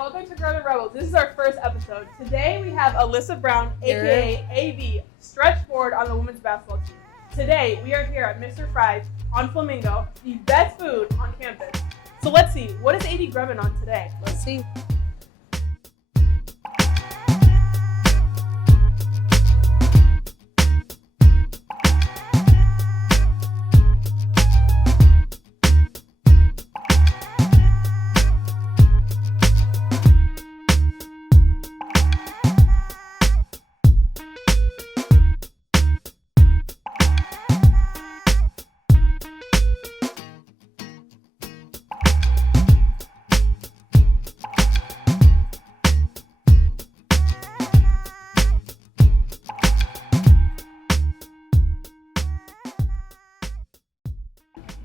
welcome to Grubbin Rebels. This is our first episode. Today we have Alyssa Brown, aka AV, stretch forward on the women's basketball team. Today we are here at Mr. Fry's on Flamingo, the best food on campus. So let's see, what is AV grubbing on today? Let's see.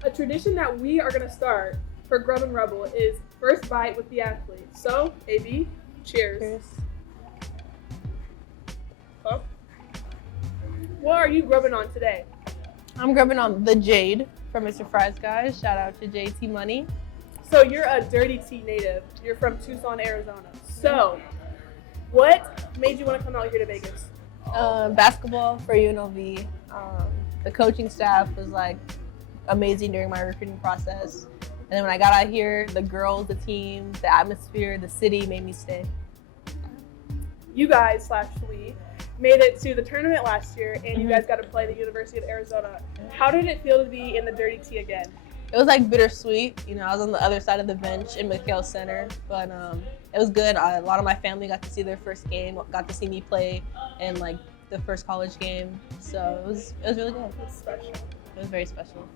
A tradition that we are going to start for Grubbin Rebel is first bite with the athlete. So, AV, cheers. Cheers. Huh? What are you grubbing on today? I'm grubbing on the Jade from Mr. Fry's, guys. Shout out to JT Money. So you're a Dirty T native. You're from Tucson, Arizona. So, what made you want to come out here to Vegas? Basketball for UNLV. The coaching staff was like amazing during my recruiting process. And then when I got out here, the girls, the team, the atmosphere, the city made me stay. You guys / we made it to the tournament last year, and you guys got to play the University of Arizona. How did it feel to be in the Dirty T again? It was like bittersweet. You know, I was on the other side of the bench in McHale Center, but it was good. A lot of my family got to see their first game, got to see me play in like the first college game. So it was really good. It was special. It was very special.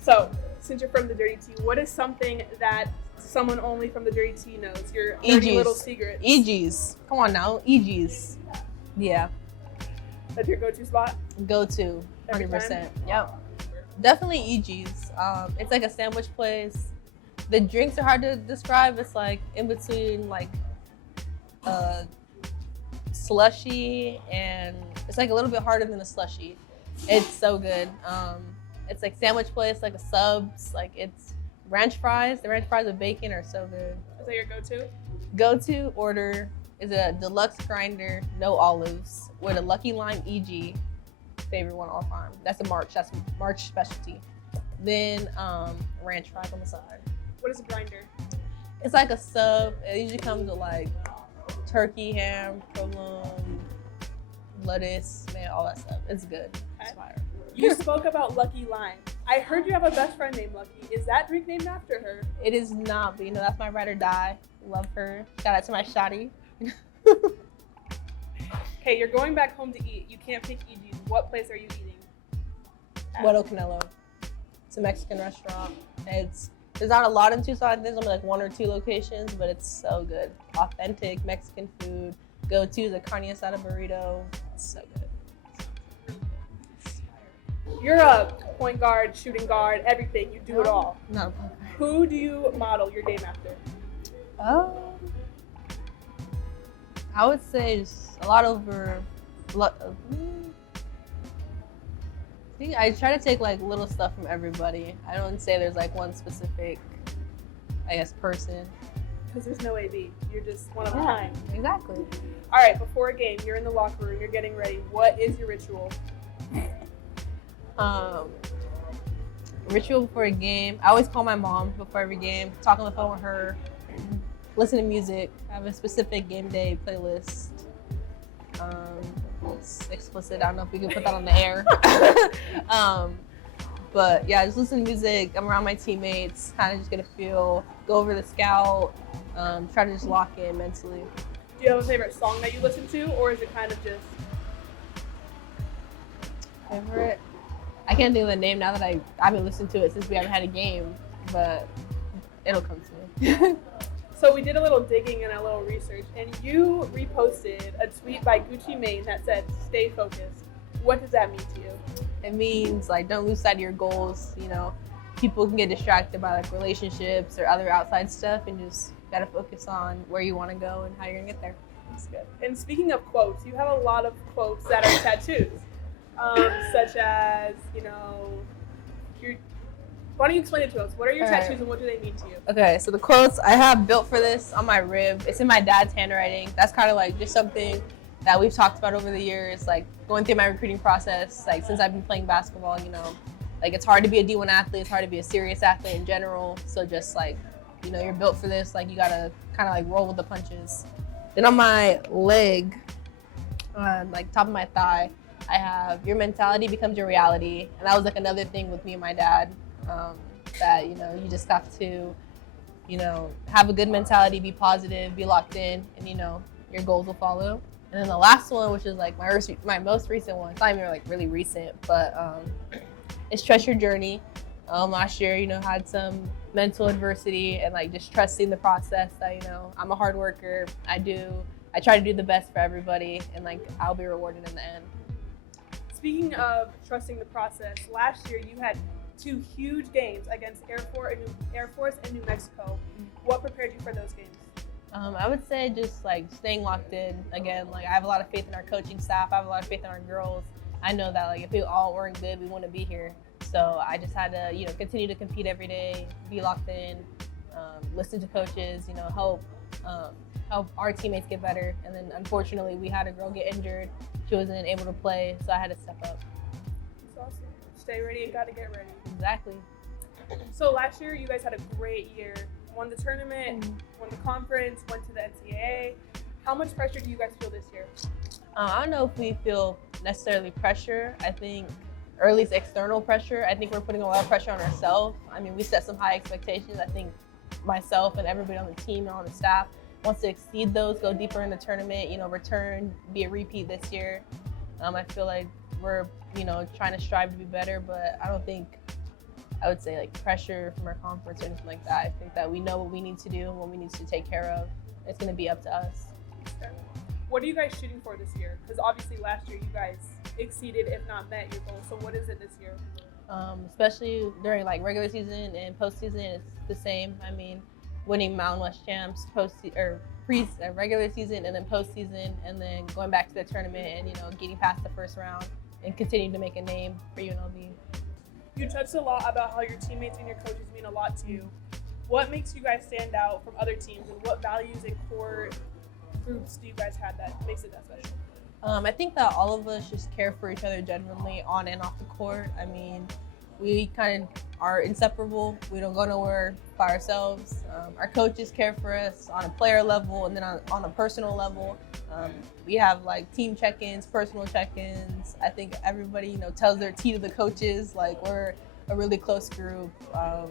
So, since you're from the Dirty T, what is something that someone only from the Dirty T knows? Your dirty little secrets. EGs. Come on now. EGs. Yeah. That's your go-to spot? Go-to. 100%. Yep. Definitely EGs. It's like a sandwich place. The drinks are hard to describe. It's like in between like slushy and it's like a little bit harder than a slushy. It's so good. It's like sandwich place, like a subs, like it's ranch fries. The ranch fries with bacon are so good. Is that your go-to? Go-to order is a deluxe grinder, no olives, with a Lucky Lime EG, favorite one all time. That's That's March specialty. Then ranch fries on the side. What is a grinder? It's like a sub. It usually comes with like turkey, ham, provolone, lettuce, man, all that stuff. It's good. It's fire. You spoke about Lucky Lime. I heard you have a best friend named Lucky. Is that drink named after her? It is not, but you know, that's my ride or die. Love her. Shout out to my shawty. Okay, you're going back home to eat. You can't pick EG's. What place are you eating? Guado Canelo. It's a Mexican restaurant. There's not a lot in Tucson. There's only like 1 or 2 locations, but it's so good. Authentic Mexican food. Go-to is a carne asada burrito. It's so good. You're a point guard, shooting guard, everything. You do it all. Not a point guard. Who do you model your game after? I would say just a lot over. I think I try to take like little stuff from everybody. I don't say there's like one specific, I guess, person. Because there's no AV. You're just one of a kind. Exactly. All right, before a game, you're in the locker room, you're getting ready. What is your ritual? Ritual before a game. I always call my mom before every game, talk on the phone with her, listen to music. I have a specific game day playlist. It's explicit. I don't know if we can put that on the air. But yeah, just listen to music. I'm around my teammates, kind of just get a feel, go over the scout, try to just lock in mentally. Do you have a favorite song that you listen to, or is it kind of just favorite? I can't think of the name now that I haven't listened to it since we haven't had a game, but it'll come to me. So we did a little digging and a little research, and you reposted a tweet by Gucci Mane that said, "Stay focused." What does that mean to you? It means like don't lose sight of your goals. You know, people can get distracted by like relationships or other outside stuff, and just gotta focus on where you want to go and how you're gonna get there. That's good. And speaking of quotes, you have a lot of quotes that are tattoos, such as, you know, Why don't you explain it to us? What are your All tattoos right. and what do they mean to you? Okay, so the quotes I have built for this on my rib, it's in my dad's handwriting. That's kind of like just something that we've talked about over the years, like going through my recruiting process, like since I've been playing basketball, you know, like it's hard to be a D1 athlete, it's hard to be a serious athlete in general. So just like, you know, you're built for this, like you gotta kind of like roll with the punches. Then on my leg, like top of my thigh, I have your mentality becomes your reality. And that was like another thing with me and my dad, that, you know, you just have to, you know, have a good mentality, be positive, be locked in, and, you know, your goals will follow. And then the last one, which is like my most recent one, it's not even like really recent, but it's trust your journey. Last year, you know, had some mental adversity and like just trusting the process that, you know, I'm a hard worker. I try to do the best for everybody, and like I'll be rewarded in the end. Speaking of trusting the process, last year you had 2 huge games against Air Force and New Mexico. What prepared you for those games? I would say just like staying locked in. Again, like I have a lot of faith in our coaching staff. I have a lot of faith in our girls. I know that like if we all weren't good, we wouldn't be here. So I just had to, you know, continue to compete every day, be locked in, listen to coaches, you know, help our teammates get better. And then unfortunately, we had a girl get injured. She wasn't able to play, so I had to step up. That's awesome. Stay ready and gotta get ready. Exactly. So last year, you guys had a great year. Won the tournament, won the conference, went to the NCAA. How much pressure do you guys feel this year? I don't know if we feel necessarily pressure. I think, or at least external pressure. I think we're putting a lot of pressure on ourselves. I mean, we set some high expectations. I think myself and everybody on the team and on the staff wants to exceed those, go deeper in the tournament, you know, return, be a repeat this year. I feel like we're, you know, trying to strive to be better, but I don't think I would say like pressure from our conference or anything like that. I think that we know what we need to do and what we need to take care of. It's going to be up to us. What are you guys shooting for this year? Because obviously last year you guys exceeded, if not met, your goal. So what is it this year? Especially during like regular season and postseason, it's the same. I mean, winning Mountain West champs regular season and then postseason, and then going back to the tournament and, you know, getting past the first round and continuing to make a name for UNLV. You touched a lot about how your teammates and your coaches mean a lot to you. What makes you guys stand out from other teams, and what values and core groups do you guys have that makes it that special? I think that all of us just care for each other genuinely on and off the court. I mean, we kind of are inseparable. We don't go nowhere by ourselves. Our coaches care for us on a player level, and then on a personal level. We have like team check-ins, personal check-ins. I think everybody, you know, tells their tea to the coaches. Like, we're a really close group. I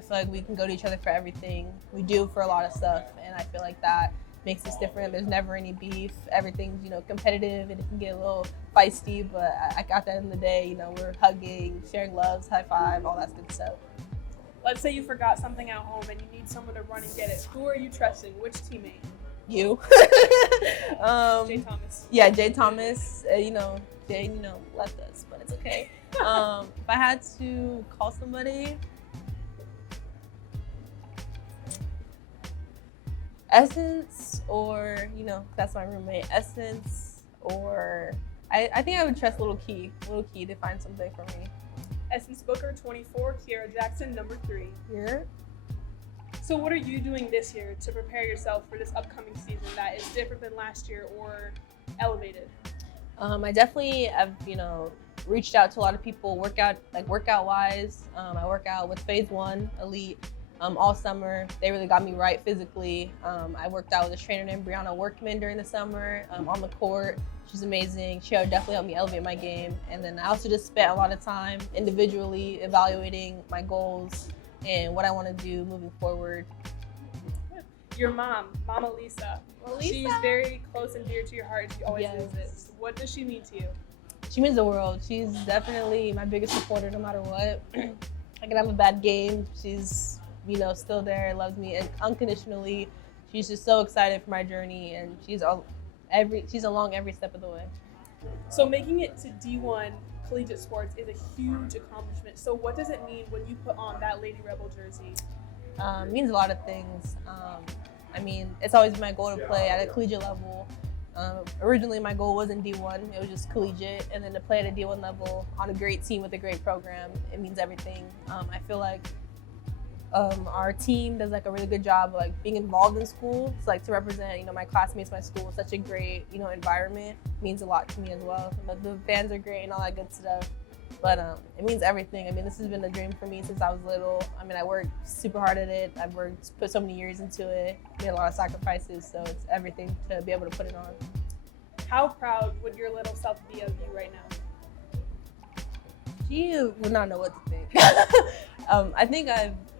feel like we can go to each other for everything. We do for a lot of stuff, and I feel like that makes us different. There's never any beef. Everything's, you know, competitive, and it can get a little feisty, but at the end of the day, you know, we're hugging, sharing loves, high five, all that good stuff. Let's say you forgot something at home and you need someone to run and get it. Who are you trusting? Which teammate? You. Jay Thomas. Yeah, Jay Thomas. Jay, left us, but it's okay. If I had to call somebody, Essence, or, you know, that's my roommate, Essence, or I think I would trust Little Key to find something for me. Essence Booker, 24, Kiara Jackson, number 3. Here. So what are you doing this year to prepare yourself for this upcoming season that is different than last year or elevated? I definitely have, you know, reached out to a lot of people workout wise. I work out with Phase 1 Elite all summer. They really got me right physically. I worked out with a trainer named Brianna Workman during the summer on the court. She's amazing. She definitely helped me elevate my game. And then I also just spent a lot of time individually evaluating my goals and what I want to do moving forward. Your mom, Alyssa. She's very close and dear to your heart. She always is it. What does she mean to you? She means the world. She's definitely my biggest supporter no matter what. I can have a bad game. She's, you know, still there, loves me unconditionally. She's just so excited for my journey, and she's along every step of the way. So making it to D1 collegiate sports is a huge accomplishment. So what does it mean when you put on that Lady Rebel jersey? It means a lot of things. I mean, it's always been my goal to play at a collegiate level. Originally, my goal wasn't D1. It was just collegiate. And then to play at a D1 level on a great team with a great program, it means everything. I feel like our team does like a really good job of like being involved in school. It's like to represent, you know, my classmates, my school, such a great, you know, environment means a lot to me as well. The fans are great and all that good stuff. But it means everything. I mean, this has been a dream for me since I was little. I mean, I worked super hard at it. I've put so many years into it, made a lot of sacrifices, so it's everything to be able to put it on. How proud would your little self be of you right now? She would not know what to think. I think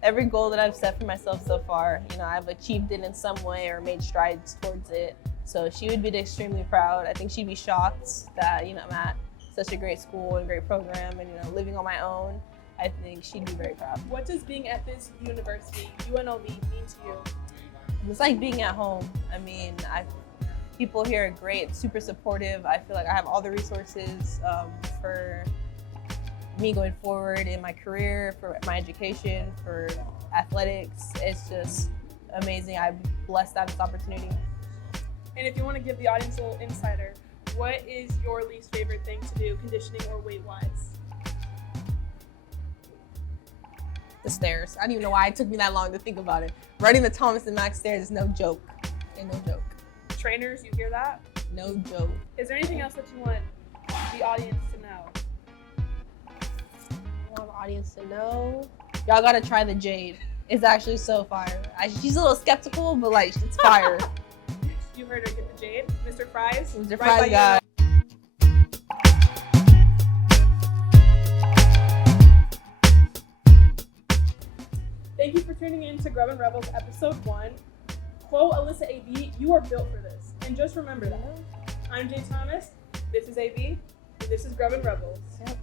every goal that I've set for myself so far, you know, I've achieved it in some way or made strides towards it. So she would be extremely proud. I think she'd be shocked that, you know, I'm at such a great school and great program and, you know, living on my own. I think she'd be very proud. What does being at this university, UNLV, mean to you? It's like being at home. I mean, people here are great, super supportive. I feel like I have all the resources for me going forward in my career, for my education, for athletics. It's just amazing. I'm blessed to have this opportunity. And if you want to give the audience a little insider, what is your least favorite thing to do, conditioning or weight-wise? The stairs. I don't even know why it took me that long to think about it. Running the Thomas and Mack stairs is no joke. Ain't no joke. Trainers, you hear that? No joke. Is there anything else that you want the audience to know? I want the audience to know. Y'all gotta try the Jade. It's actually so fire. She's a little skeptical, but like, it's fire. You heard her get the Jade. Mr. Fries. Mr. Fries guy. Thank you for tuning in to Grubbin Rebels episode 1. Quote Alyssa AB, you are built for this. And just remember that. I'm Jay Thomas, this is AB, and this is Grubbin Rebels. Yep.